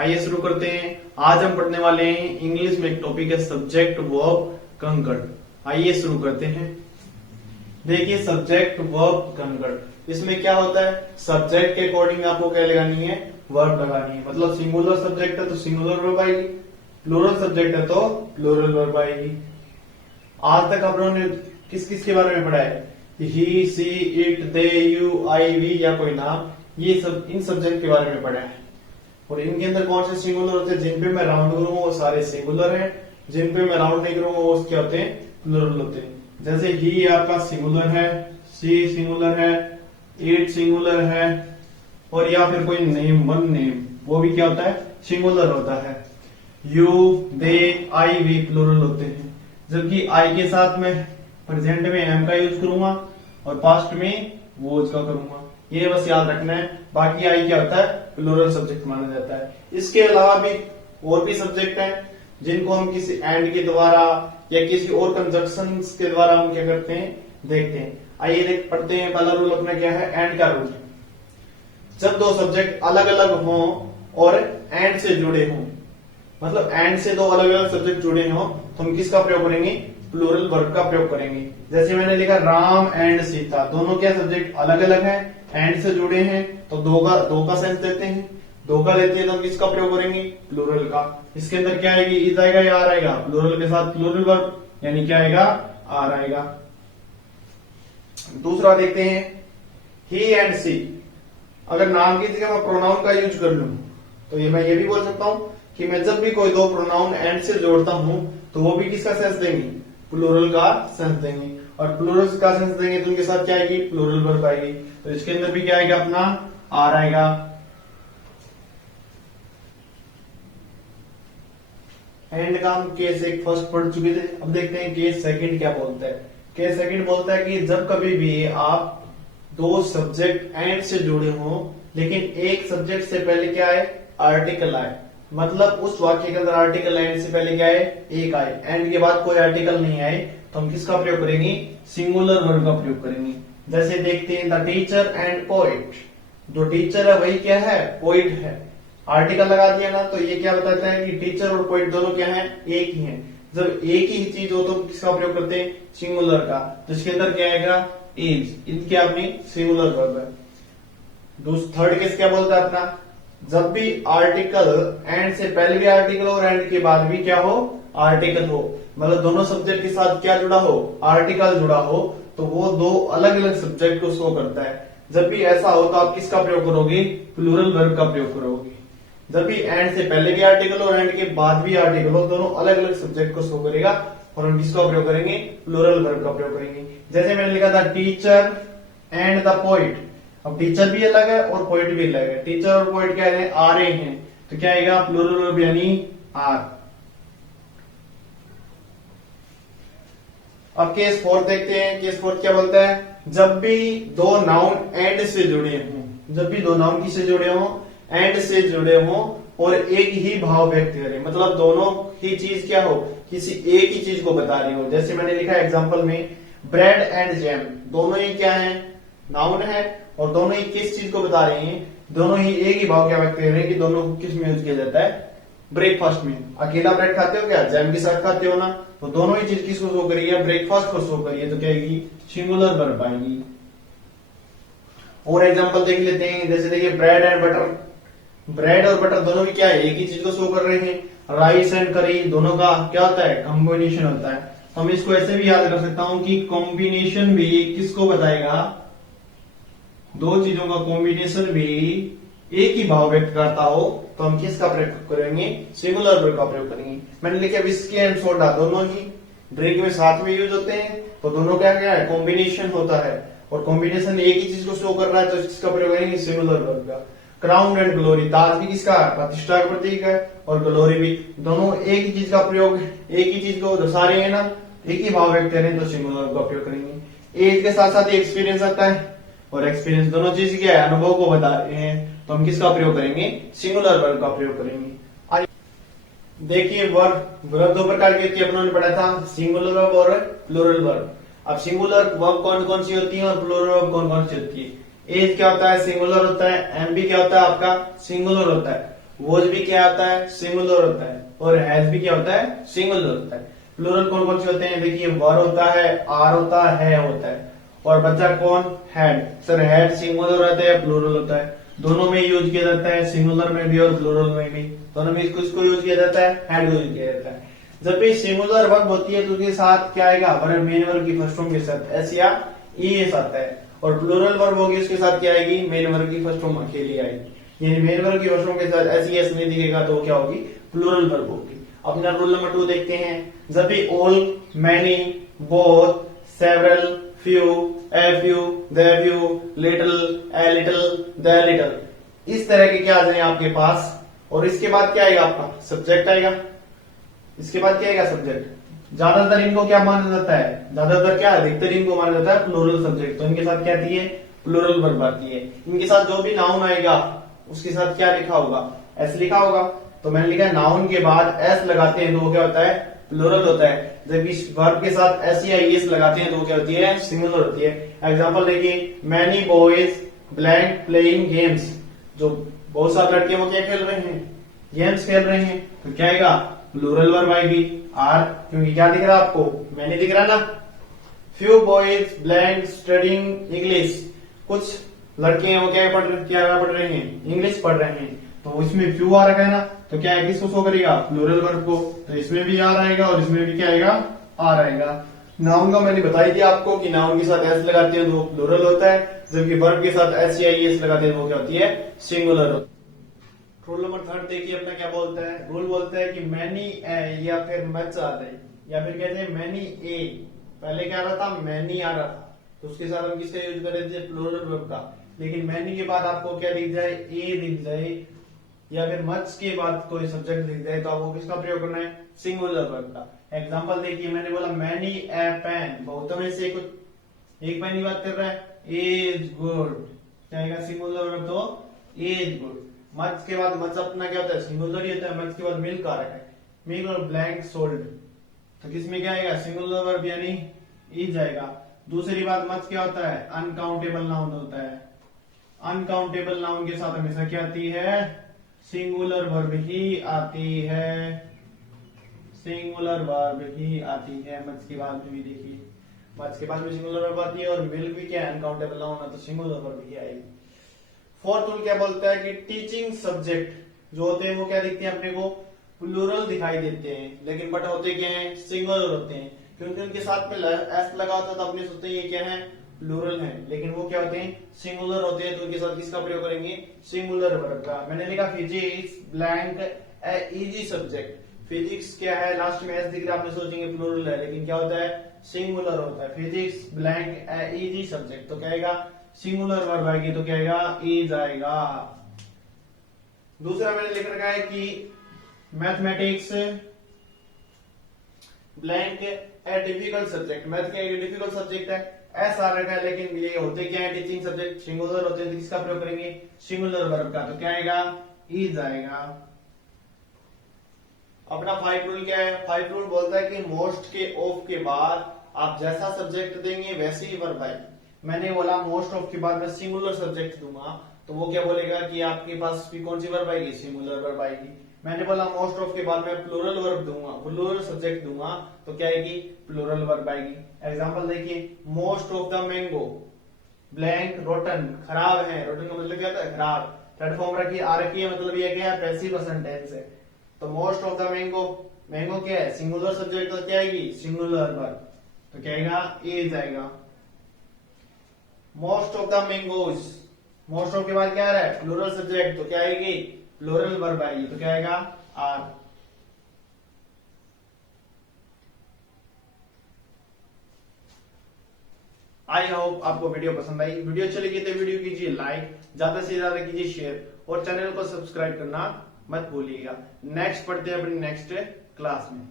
आइए शुरू करते हैं। आज हम पढ़ने वाले हैं इंग्लिश में एक टॉपिक है सब्जेक्ट वर्ब कंकर्ड। आइए शुरू करते हैं। देखिए सब्जेक्ट वर्ब कंकर्ड, इसमें क्या होता है, सब्जेक्ट के अकॉर्डिंग आपको क्या लगानी है, वर्ब लगानी है। मतलब सिंगुलर सब्जेक्ट है तो सिंगुलर वर्ब आएगी, प्लूरल सब्जेक्ट है तो प्लूरल वर्ब आएगी। आज तक आप लोगों ने किस किस के बारे में पढ़ा है, he, she, it, they, you, I, we या कोई नाम, ये सब इन सब्जेक्ट के बारे में पढ़ा है। और इनके अंदर कौन से सिंगुलर होते हैं, जिन पे मैं राउंड करूंगा वो सारे सिंगुलर हैं, जिन पे मैं राउंड नहीं करूंगा वो क्या होते हैं, प्लूरल होते हैं। जैसे ही आपका सिंगुलर है, सी सिंगुलर है, इट सिंगुलर है, और या फिर कोई नेम, वन नेम, वो भी क्या होता है, सिंगुलर होता है। You, they, I, we plural होते हैं। जबकि आई के साथ मैं प्रेजेंट में एम का यूज करूंगा और पास्ट में वो का करूंगा, ये बस याद रखना है। बाकी आई क्या होता है, प्लूरल सब्जेक्ट माना जाता है। इसके अलावा भी और भी सब्जेक्ट हैं जिनको हम किसी एंड के द्वारा या किसी और कंजक्शन के द्वारा हम क्या करते हैं, देखते हैं। आइए देख पढ़ते हैं। पहला रूल अपना क्या है, एंड का रूल। जब दो सब्जेक्ट अलग अलग हों और एंड से जुड़े हों, मतलब एंड से दो अलग अलग सब्जेक्ट जुड़े हों, तो हम किसका प्रयोग करेंगे, प्लूरल वर्ब का प्रयोग करेंगे। जैसे मैंने लिखा राम एंड सीता, दोनों क्या सब्जेक्ट अलग अलग है, एंड से जुड़े हैं, तो दो का सेंस देते हैं, दो का लेते हैं तो हम किसका प्रयोग करेंगे, प्लूरल का। इसके अंदर क्या आएगी, इज आएगा या आर आएगा, प्लूरल के साथ प्लूरल वर्ब यानी क्या आएगा, आर आएगा। दूसरा देखते हैं, ही एंड सी। अगर नाम की जगह मैं प्रोनाउन का यूज कर लूं तो मैं ये भी बोल सकता हूं कि मैं जब भी कोई दो प्रोनाउन एंड से जोड़ता हूं तो वो भी किसका सेंस देंगे, प्लूरल का सेंस देंगे। और प्लूरल का सेंस देंगे तो उनके साथ क्या आएगी, प्लूरल वर्ब आएगी। तो इसके अंदर भी क्या आएगा, अपना आर आएगा। एंड का हम केस एक फर्स्ट पढ़ चुके थे, अब देखते हैं केस सेकंड क्या बोलता है। केस सेकंड बोलता है कि जब कभी भी आप दो सब्जेक्ट एंड से जुड़े हों लेकिन एक सब्जेक्ट से पहले क्या है, आर्टिकल आए, मतलब उस वाक्य के अंदर आर्टिकल एंड से पहले क्या है, एक आए, एंड के बाद कोई आर्टिकल नहीं आए, तो हम किसका प्रयोग करेंगे, सिंगुलर वर्ब का प्रयोग करेंगे। जैसे देखते हैं, द टीचर एंड पोइट। जो टीचर है वही क्या है, पोइट है। आर्टिकल लगा दिया ना तो ये क्या बताता है कि टीचर और पोइट दोनों क्या है, एक ही है। जब एक ही चीज हो तो किसका प्रयोग करते हैं, सिंगुलर का। तो इसके अंदर क्या आएगा, इज, इनके अपनी सिंगुलर वर्ब है। थर्ड केस क्या बोलता है अपना, जब भी आर्टिकल एंड से पहले भी आर्टिकल हो और एंड के बाद भी क्या हो, आर्टिकल हो, मतलब दोनों सब्जेक्ट के साथ क्या जुड़ा हो, आर्टिकल जुड़ा हो, तो वो दो अलग अलग सब्जेक्ट को शो करता है। जब भी ऐसा हो तो आप किसका प्रयोग करोगे, प्लूरल वर्ब का प्रयोग करोगे। जब भी एंड से पहले भी आर्टिकल हो और एंड के बाद भी आर्टिकल हो, दोनों अलग अलग सब्जेक्ट को शो करेगा और हम किसका प्रयोग करेंगे, प्लूरल वर्ब का प्रयोग करेंगे। जैसे मैंने लिखा था टीचर एंड द पोइट, अब टीचर भी अलग है और पोइट भी अलग है, टीचर और पोइट क्या है, आ रहे हैं, तो क्या आएगा, प्लूरल वर्ब यानी आर। अब केस फोर्थ देखते हैं। केस फोर्थ क्या बोलता है, जब भी दो नाउन एंड से जुड़े हों, जब भी दो नाउन किससे जुड़े हों, एंड से जुड़े हों और एक ही भाव व्यक्त करें, मतलब दोनों ही चीज क्या हो, किसी एक ही चीज को बता रही हो। जैसे मैंने लिखा एग्जांपल में, ब्रेड एंड जैम, दोनों ही क्या है, नाउन है और दोनों ही किस चीज को बता रहे हैं, दोनों ही एक ही भाव क्या व्यक्त कर रहे हैं कि दोनों को किस में यूज किया जाता है, ब्रेकफास्ट में। अकेला ब्रेड खाते हो क्या, जैम के साथ खाते हो ना, तो दोनों ही चीज किसको शो करिए, ब्रेकफास्ट को शो करिए, तो क्या आएगी, सिंगुलर वर्ब आएगी। और एग्जांपल देख लेते हैं, जैसे देखिए ब्रेड एंड बटर, ब्रेड और बटर दोनों भी क्या है, एक ही चीज को शो कर रहे हैं। राइस एंड करी, दोनों का क्या होता है, कॉम्बिनेशन होता है। तो हम इसको ऐसे भी याद कर सकता हूं कि कॉम्बिनेशन भी किसको बताएगा, दो चीजों का कॉम्बिनेशन भी एक ही भाव व्यक्त करता हो, तो हम किसका प्रयोग करेंगे, सिंगुलर वर्ब का प्रयोग करेंगे। मैंने लिखा विस्की एंड सोडा, दोनों ही ड्रिंक में साथ में यूज होते हैं, तो दोनों क्या क्या है, कॉम्बिनेशन होता है, और कॉम्बिनेशन एक ही चीज को शो कर रहा है, तो इसका प्रयोग करेंगे सिंगुलर वर्ब का। क्राउन एंड ग्लोरी, ताज भी किसका, प्रतिष्ठा का प्रतीक है, और ग्लोरी भी, दोनों एक ही चीज का प्रयोग, एक ही चीज को दर्शा रहे हैं ना, एक ही भाव व्यक्त करें तो सिंगुलर वर्ब का प्रयोग करेंगे। एज के साथ साथ एक्सपीरियंस आता है, और एक्सपीरियंस दोनों चीज क्या है, अनुभव को बता रहे हैं, तो हम किसका प्रयोग करेंगे, सिंगुलर वर्ब का प्रयोग करेंगे। देखिए वर्ब दो प्रकार की होती है, अपनों ने पढ़ा था, सिंगुलर वर्ब और प्लूरल वर्ब। अब सिंगुलर वर्ब कौन कौन सी होती है और प्लूरल वर्ब कौन कौन सी होती है। एज क्या होता है, सिंगुलर होता है। एम भी क्या होता है आपका, सिंगुलर होता है। वॉज भी क्या होता है, सिंगुलर होता है, और हैज भी क्या होता है, सिंगुलर होता है। प्लूरल कौन कौन से होते हैं, देखिए वर होता है, आर होता है, होता है, और बच्चा कौन, हैड। सर हैड सिंगुलर होता है, प्लूरल होता है, दोनों में यूज किया जाता है, सिंगुलर में भी और प्लूरल में भी, दोनों में किसको यूज किया जाता है, हैड को यूज किया जाता है। जब भी सिंगुलर वर्ब होती है तो उसके साथ क्या आएगा, वर्ब मेन वर्ब की फर्स्ट फॉर्म के साथ एस या ईएस आता है, और प्लूरल वर्ब होगी उसके साथ क्या आएगी, मेन वर्ब की फर्स्ट फॉर्म अकेली आएगी। यानी मेन वर्ब की फर्स्ट फॉर्म के साथ एस ईएस नहीं दिखेगा तो वो क्या होगी, प्लूरल वर्ब होगी। अपना रूल नंबर 2 देखते हैं। जब भी all, many, both, several, few, a few, the few, little, a little, the little, इस तरह के क्या आ जाए आपके पास, और इसके बाद क्या आएगा आपका सब्जेक्ट आएगा। इसके बाद क्या आएगा, सब्जेक्ट। ज्यादातर इनको क्या माना जाता है, ज्यादातर क्या अधिकतर इनको माना जाता है प्लूरल सब्जेक्ट, तो इनके साथ क्या आती है, प्लूरल वर्ब आती है। इनके साथ जो भी नाउन आएगा उसके साथ क्या लिखा होगा, एस लिखा होगा। तो मैंने लिखा है नाउन के बाद एस लगाते हैं तो वो क्या होता है, प्लूरल होता है। जब इस वर्ब के साथ एस या ईएस लगाते हैं तो वो क्या होती है, सिंगुलर होती है। एग्जांपल देखिए, many boys blank playing games, जो बहुत सारे लड़के वो क्या खेल रहे हैं, गेम्स खेल रहे हैं, तो क्या आएगा, प्लूरल वर्ब आएगी, आर, क्योंकि क्या दिख रहा है आपको, मैंने दिख रहा ना। Few boys blank studying English, कुछ लड़के हैं वो क्या पढ़ रहे हैं, इंग्लिश पढ़ रहे हैं, तो इसमें फ्यू आ रखा है ना, तो क्या है, किसको शो करेगा, प्लूरल वर्ब को, तो इसमें भी आर आएगा और इसमें भी क्या आएगा, आर आएगा। नाउन का मैंने बताई थी आपको कि नाउन के साथ एस लगाते हैं तो वो प्लूरल होता है, जबकि वर्ब के साथ एस या एस लगाते हैं तो वो क्या होती है, सिंगुलर होती है। रूल नंबर 3 देखिए अपना क्या बोलता है, रूल बोलता है कि मैनी ए या फिर मच आ जाए, या फिर कहते हैं मैनी ए, पहले क्या आ रहा था, मैनी आ रहा था, तो उसके साथ हम किसका यूज कर रहे थे, प्लूरल वर्ब का। लेकिन मैनी के बाद आपको क्या दिख जाए, ए दिख जाए, या फिर मच के बाद कोई सब्जेक्ट दिख जाए, तो आपको किसका प्रयोग करना है, सिंगुलर वर्ब का। एग्जांपल देखिए, मैंने बोला मैनी ए पेन, बहुतों में से कुछ एक पेन की बात कर रहा है, इज गुड, क्या आएगा, सिंगुलर वर्ब, तो इज गुड। मच के बाद, मच अपना क्या होता है, सिंगुलर ही होता है, मच के बाद मिल्क आ रहा है, मिल्क और ब्लैंक सोल्ड, तो किसमें क्या आएगा, सिंगुलर वर्ब यानी इज आएगा। दूसरी बात, मच क्या होता है, अनकाउंटेबल नाउन होता है, अनकाउंटेबल नाउन के साथ हमेशा क्या आती है, सिंगुलर वर्ब ही आती है, सिंगुलर वर्ब ही आती है। मच के बाद में भी देखिए, मच के बाद में सिंगुलर वर्ब आती है, और मिल्क भी क्या है, अनकाउंटेबल नाउन है, तो सिंगुलर वर्ब ही आएगी। फोर्थ रूल क्या बोलता है कि टीचिंग सब्जेक्ट जो होते हैं वो क्या दिखते हैं अपने को, प्लूरल दिखाई देते हैं, लेकिन बट होते क्या हैं, सिंगुलर होते हैं, क्योंकि उनके साथ में एस लगा होता है तो अपने सोचते हैं ये क्या है, प्लूरल है, लेकिन वो क्या होते हैं, सिंगुलर होते हैं, तो उनके साथ किसका प्रयोग करेंगे, सिंगुलर वर्ब का। मैंने लिखा physics blank a easy subject, physics क्या है, लास्ट में एस दिख रहा है, आपने सोचेंगे प्लूरल है, लेकिन क्या होता है, सिंगुलर होता है। Physics blank a easy subject, तो क्या आएगा, सिंगुलर वर्ब आएगी, तो क्या आएगा, इज आएगा। दूसरा मैंने लिख रखा है कि mathematics blank a difficult subject, math क्या डिफिकल्ट सब्जेक्ट है, ऐसा रखा है, लेकिन ये होते क्या है, टीचिंग सब्जेक्ट सिंगुलर होते हैं, तो किसका प्रयोग करेंगे, सिंगुलर वर्ब का, तो क्या आएगा, इज आएगा। अपना 5 रूल क्या है, 5 रूल बोलता है कि मोस्ट के ऑफ के बाद आप जैसा सब्जेक्ट देंगे वैसे ही वर्ब आएगी। मैंने बोला मोस्ट ऑफ के बाद मैं सिंगुलर सब्जेक्ट दूंगा, तो वो क्या बोलेगा कि आपके पास भी कौन सी वर्ब आएगी, सिंगुलर वर्ब आएगी। मैंने बोला मोस्ट ऑफ के बाद मैं प्लूरल वर्ब दूंगा, प्लूरल सब्जेक्ट दूंगा, तो क्या आएगी, प्लूरल वर्ब आएगी। एग्जांपल देखिए, most of the mango blank rotten, खराब है, रोटन का मतलब क्या होता है, खराब, थर्ड फॉर्म रखी आ रखी है, मतलब ये क्या है, पैसिव सेंटेंस है, तो most of the mango, mango क्या है, सिंगुलर सब्जेक्ट, तो क्या आएगी, सिंगुलर वर्ब, तो क्या आएगा, इज आएगा। Most of the mangoes, most of के बाद क्या आ रहा है, प्लूरल सब्जेक्ट, तो क्या आएगी, प्लूरल वर्ब आएगी, तो क्या आएगा, आर। आई होप आपको वीडियो पसंद आई, वीडियो अच्छी लगी तो वीडियो कीजिए लाइक, ज्यादा से ज्यादा कीजिए शेयर, और चैनल को सब्सक्राइब करना मत भूलिएगा। नेक्स्ट पढ़ते हैं अपनी नेक्स्ट क्लास में।